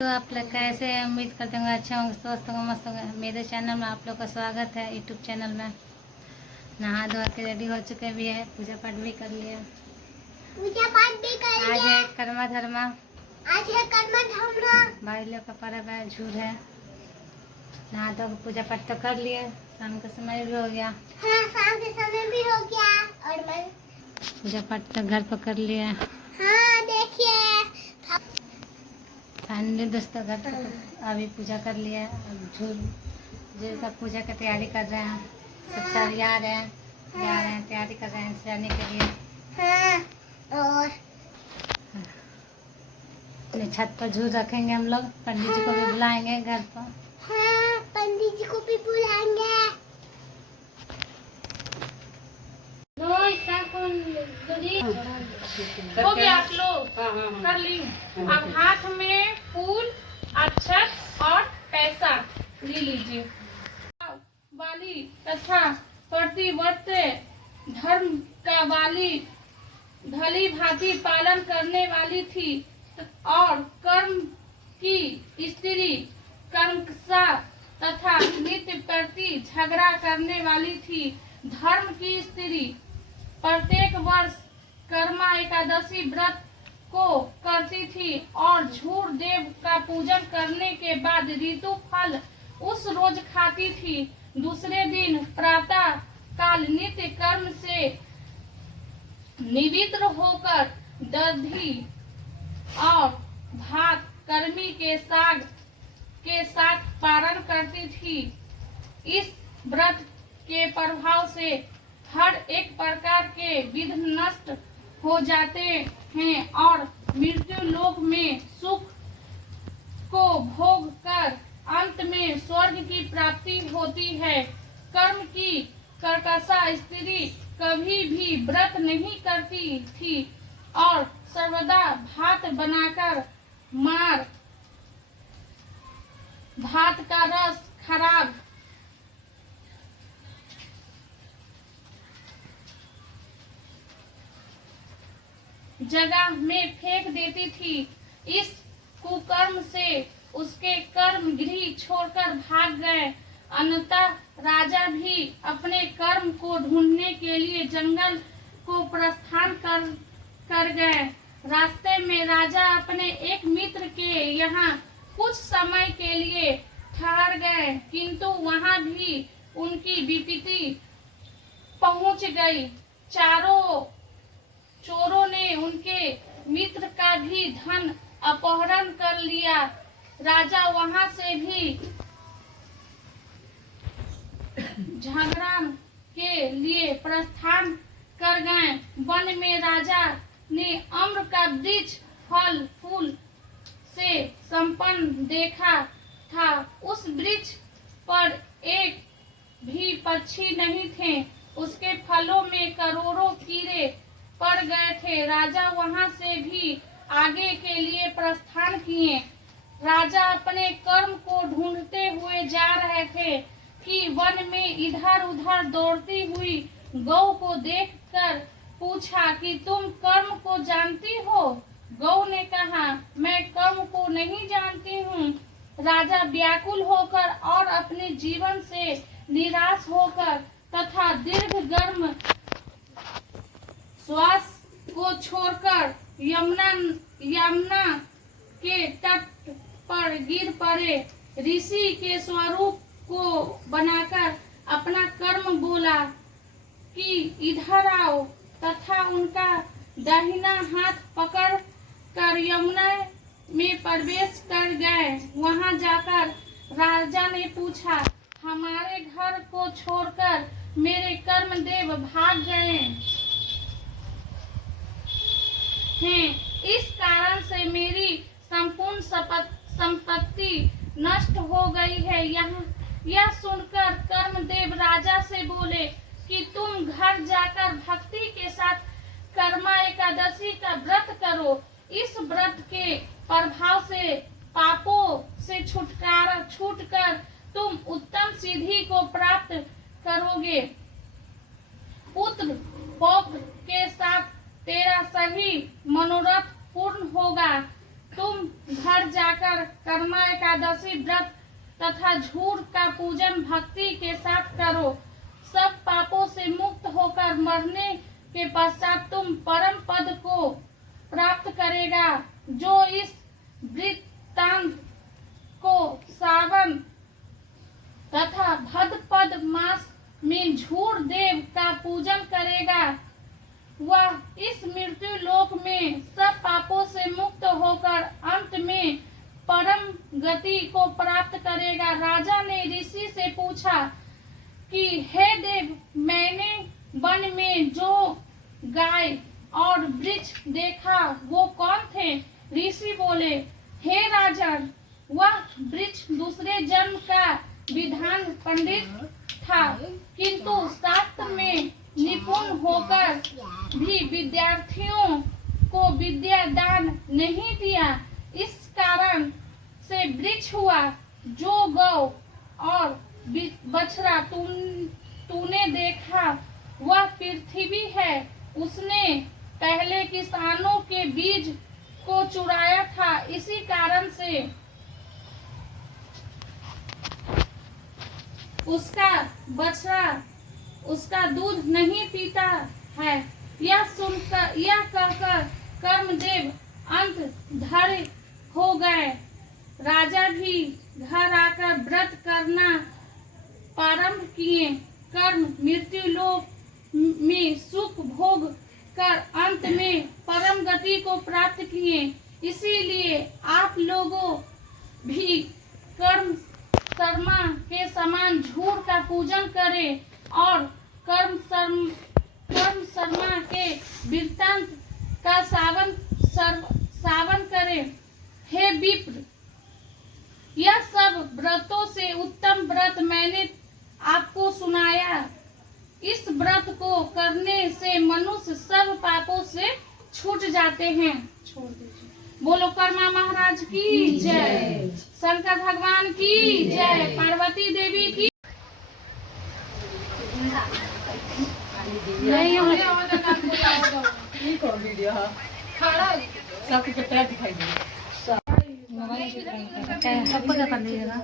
तो आप लोग कैसे हैं? उम्मीद करते होंगे अच्छे होंगे, स्वस्थ होंगे, मस्त होंगे। मेरे चैनल में आप लोग का स्वागत है। यूट्यूब चैनल में नहा धो के रेडी हो चुके भी है, पूजा पाठ भी कर लिया। आज है कर्मा धर्मा। भाई लोग का पर्व है, झूर है। नहा धो के पूजा पाठ तो कर लिए, शाम का समय भी हो गया। हाँ, शाम के समय भी हो गया और मैं पूजा पाठ तो घर पर कर लिया। हाँ देखिए फाइनली दोस्तों घर पर अभी पूजा कर लिया। झूर का पूजा का तैयारी कर रहे हैं, सब सरिया रहे हैं, जा रहे हैं, तैयारी कर रहे हैं जाने के लिए। हाँ और अपने छत पर झूर रखेंगे हम लोग। पंडित जी को भी बुलाएंगे घर पर। हाँ, पंडित जी को भी बुलाएंगे। हो गया आप लोग कर ली। अब हाथ में फूल, अक्षत और पैसा ले लीजिए। वाली तथा प्रतिवर्त धर्म का वाली भली भांति पालन करने वाली थी और कर्म की स्त्री कर्मशा तथा नित्य प्रति झगड़ा करने वाली थी। धर्म की स्त्री प्रत्येक वर्ष कर्मा एकादशी व्रत को करती थी और झूर देव का पूजन करने के बाद ऋतु फल उस रोज खाती थी। दूसरे दिन प्रातः काल नित्य कर्म से निवृत्त होकर दधी और भात कर्मी के साग के साथ पारण करती थी। इस व्रत के प्रभाव से हर एक प्रकार के विघ्न नष्ट हो जाते हैं और मृत्यु लोक में सुख को भोग कर अंत में स्वर्ग की प्राप्ति होती है। कर्म की कर्कशा स्त्री कभी भी व्रत नहीं करती थी और सर्वदा भात बनाकर मार भात का रस खराब जगह में फेंक देती थी। इस कुकर्म से उसके कर्म गृह छोड़कर भाग गए। अनंतः राजा भी अपने कर्म को ढूंढने के लिए जंगल को प्रस्थान कर गए। रास्ते में राजा अपने एक मित्र के यहाँ कुछ समय के लिए ठहर गए, किंतु वहाँ भी उनकी विपत्ति पहुँच गई। चोरों ने उनके मित्र का भी धन अपहरण कर लिया। राजा वहां से भी झगड़ा के लिए प्रस्थान कर गए। वन में राजा ने अम्र का वृक्ष फल फूल से संपन्न देखा था। उस वृक्ष पर एक भी पक्षी नहीं थे। उसके फलों में करोड़ों कीड़े पड़ गए थे। राजा वहां से भी आगे के लिए प्रस्थान किए। राजा अपने कर्म को ढूंढते हुए जा रहे थे कि वन में इधर उधर दौड़ती हुई गौ को देखकर पूछा कि तुम कर्म को जानती हो? गौ ने कहा, मैं कर्म को नहीं जानती हूँ। राजा व्याकुल होकर और अपने जीवन से निराश होकर तथा दीर्घ गर्म श्वास को छोड़कर यमुना के तट पर गिर पड़े। ऋषि के स्वरूप को बनाकर अपना कर्म बोला कि इधर आओ तथा उनका दाहिना हाथ पकड़ कर यमुना में प्रवेश कर गए। वहां जाकर राजा ने पूछा, हमारे घर को छोड़कर मेरे कर्मदेव भाग गए हैं। इस कारण से मेरी संपूर्ण संपत्ति नष्ट हो गई है। यह सुनकर कर्मदेव राजा से बोले कि तुम घर जाकर भक्ति के साथ कर्मा एकादशी का व्रत करो। इस व्रत के प्रभाव से पापों से छूटकर तुम उत्तम सिद्धि को प्राप्त करोगे। पुत्र पौत्र के साथ तेरा सभी मनोरथ पूर्ण होगा। तुम घर जाकर कर्मा एकादशी व्रत तथा झूठ का पूजन भक्ति के साथ करो। सब पापों से मुक्त होकर मरने के पश्चात तुम परम पद को प्राप्त करेगा। जो इस वृत्तांत को सावन तथा भद्रपद मास में झूठ देव का पूजन करेगा, वह इस मृत्यु लोक में सब पापों से मुक्त होकर अंत में परम गति को प्राप्त करेगा। राजा ने ऋषि से पूछा कि हे देव, मैंने वन में जो गाय और वृक्ष देखा वो कौन थे? ऋषि बोले, हे राजन, वह वृक्ष दूसरे जन्म का विधान पंडित था, किंतु शास्त्र में निपुण होकर भी विद्यार्थियों को विद्या दान नहीं दिया। इस कारण से वृक्ष हुआ। जो गौ और बछड़ा तूने देखा वह पृथ्वी है। उसने पहले किसानों के बीज को चुराया था, इसी कारण से उसका बछड़ा उसका दूध नहीं पीता है। यह कहकर कर्मदेव अंत धर हो गए। राजा भी घर आकर व्रत करना प्रारंभ किए। कर्म मृत्यु लोक में सुख भोग कर अंत में परम गति को प्राप्त किए। इसीलिए आप लोगों भी कर्म शर्मा के समान झूठ का पूजन करें और कर्म शर्मा के वृत्तांत का सावन करें। हे विप्र, यह सब व्रतों से उत्तम व्रत मैंने आपको सुनाया। इस व्रत को करने से मनुष्य सब पापों से छूट जाते हैं। छोड़ दीजिए। बोलो कर्मा महाराज की जय, शंकर भगवान की जय, पार्वती देवी की। सबको कर लीजिएगा।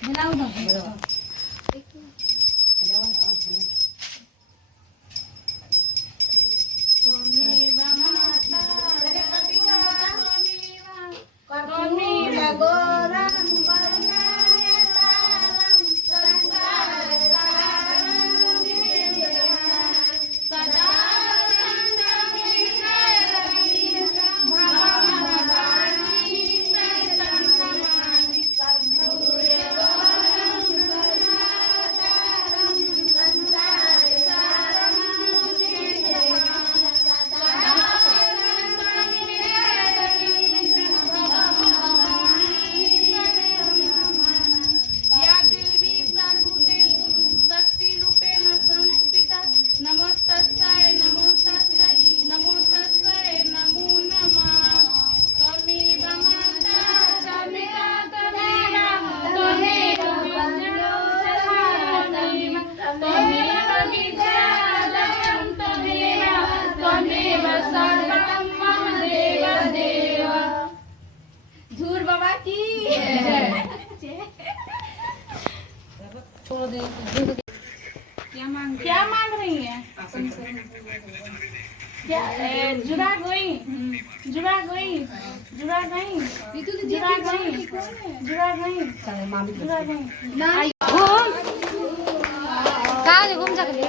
मिलाओ ना। नमोस्तस्यै नमोस्तस्यै नमोस्तस्यै नमो नमः। त्वमेव माता त्वमेव त्वमेव त्वमेव विद्यालयं त्वमेव सर्वं मम देव देव। धूर बाबा की क्या मांग रही है? क्या जुड़ा गई जुड़ा गई जुड़ा गई जुड़ा गई जुड़ा गई जुड़ा गई। कहाँ घूम सकते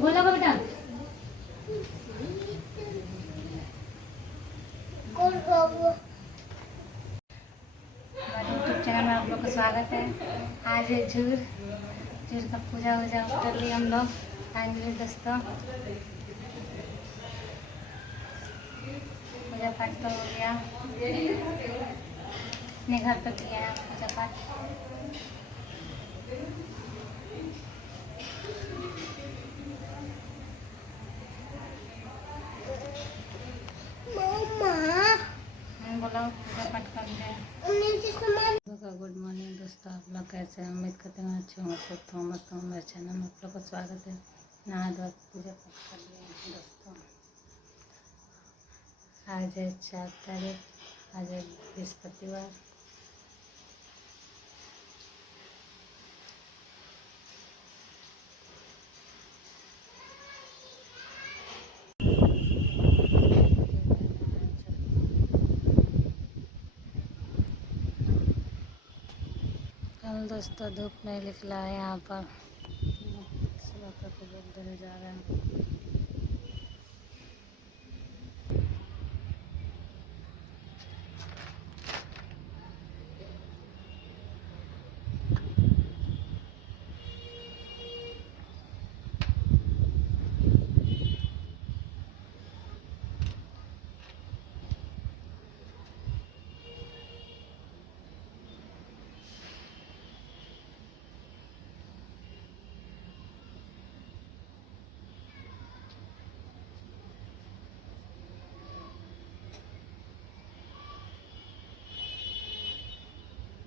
बोलो बेटा। यूट्यूब चैनल में आप लोग का स्वागत है। आज है झूर का पूजा वूजा कर लिए हम लोग फाइनली दोस्तों। पूजा पाठ तो हो गया, अपने घर पर किया है पूजा पाठ। बोला पूजा पाठ कर लिया। गुड मॉर्निंग दोस्तों, आप लोग कैसे हैं? उम्मीद करते हैं अच्छे होंगे। तो मस्त हूँ मेरे चैनल में आप लोग का स्वागत है। नहा धो पूजा पाठ कर लिया दोस्तों। आज है 4 तारीख, आज है बृहस्पतिवार। कल दोस्तों धूप नहीं निकला है यहाँ पर, सुबह तक धूप जा रहे हैं।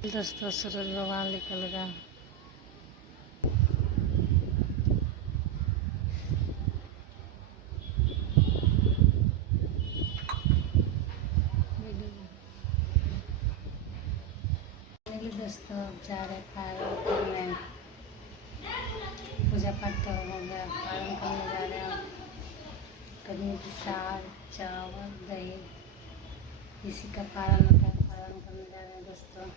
दोस्तों सूरज भगवान निकल गया। दोस्तों अब जा रहे पारण करने, पूजा पाठ तो हो गया, पारण करने जा रहे हैं। कभी साग चावल दही इसी का पारण होता है, पारण करने जा रहे हैं दोस्तों।